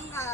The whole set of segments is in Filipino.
Saan ka?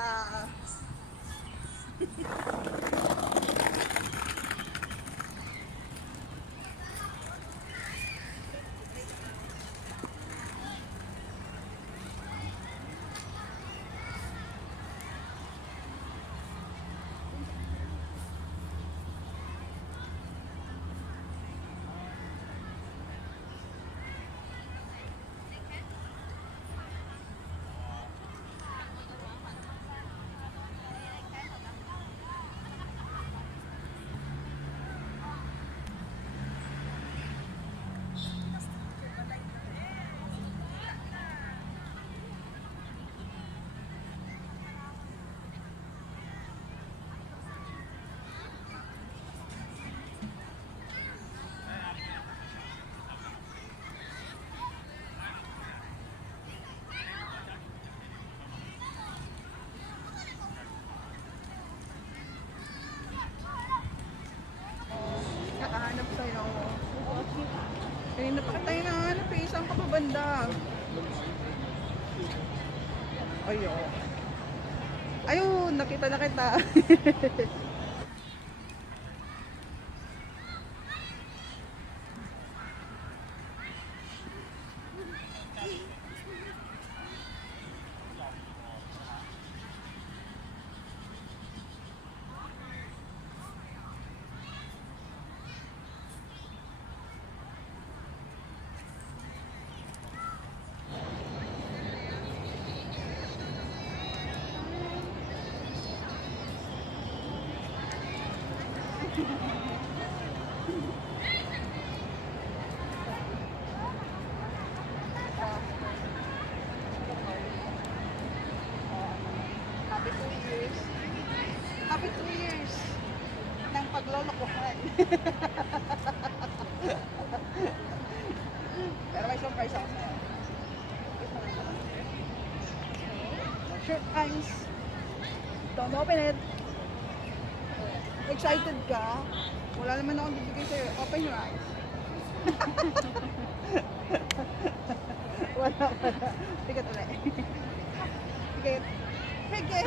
Nakahanap sa'yo. Kanina pa tayo nahanap eh. Saan ka pa banda? Ayun. Ayun, nakita na kita. Happy 2 years. Happy 2 years ng paglolokohan. Pero may surprise ako sa'yo. Shirt eyes. Don't open it. Excited ka? Wala naman akong bibigay sa'yo. Open your eyes. Wala. Tigat ulit. Tigat. Tigat.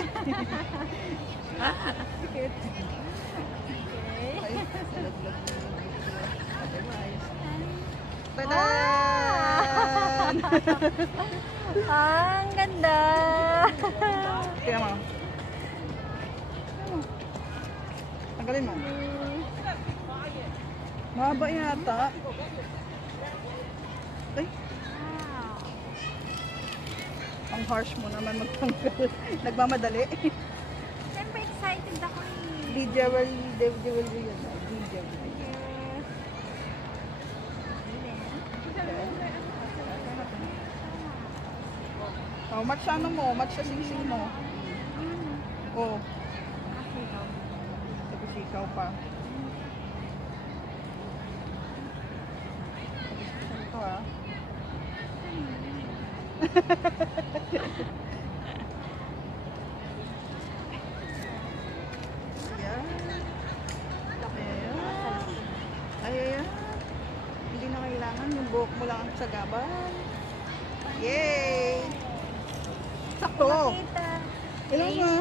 Tigat. Ay, salaglag. Open your eyes. Tadan! Ang ganda! Tingnan mo. Tanggalin mo. Mahaba yata. Ay, ang harsh mo naman magtanggal. Nagmamadali. Siyempre excited ako eh. Jewelry yun. Oh, match sa ano mo, match sa sing-sing mo. Oh, nagusikaw pa. Ito ah. Ayan. Ayan. Hindi na kailangan yung buhok mo lang ang sagaban. Yay! Sakto! Kita. Ilan nga?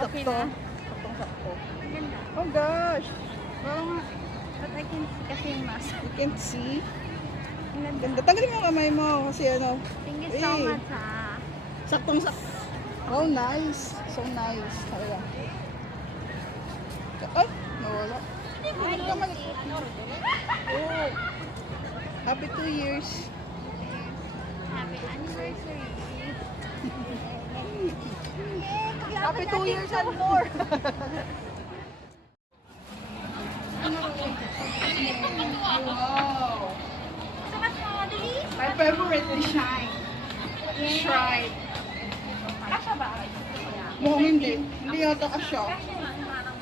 Okay Sakto. na? Saktong-sakto. Ang ganda. Oh gosh! Parang But I can see kasi yung mask. you can't see. Ang ganda. Ganda. Tanggalin mo yung kamay mo kasi ano. Thank you so Eh. much ha. Saktong-sakto. Oh, nice. So nice. Ayan. Ay! Nawala. Ay, kamay. Oh. Happy 2 years. Happy anniversary. Happy 2 years and more. Wow. Sabat mo, dali. My favorite is shine. Shrine. Kasha ba? Mukhang hindi. Hindi yata kasya.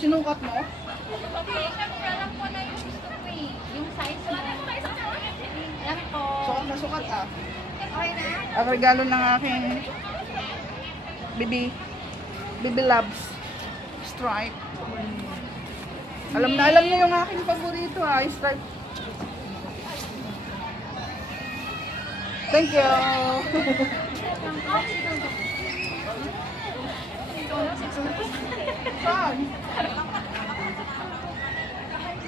Sinukat mo? Okay, syempre alam ko na yung gusto ko eh. Yung size mo. Alam ko. Sukat na sukat ah. Okay na? Ang regalo ng aking Bibi Loves Stripe. Alam niyo yung aking paborito ah, Stripe. Thank you. Saan?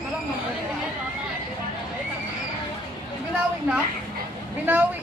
Parang Binawi na? Binawi.